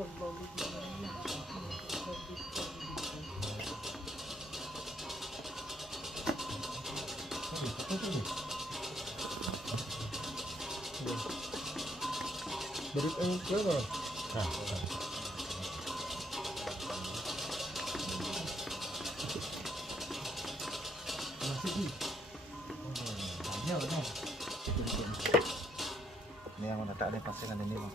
Beri berapa? Nah, ini yang mana tak ada pasangan ini mah.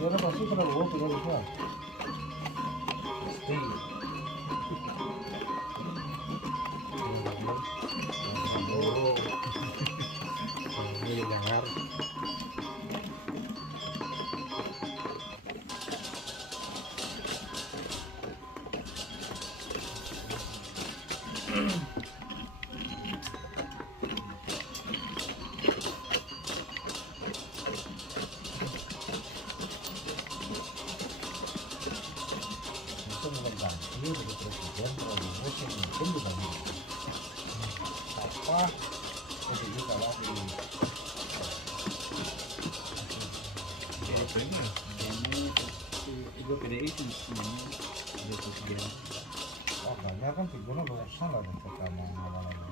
Saudara pasti pernah bawa tinggal di sana. ini jangan. Ini dari presiden Prabowo yang mungkin bukan apa jadi kalau di Itu PDI semuanya ada presiden. oh banyak kan figurnya luasan lah dan pertama awalnya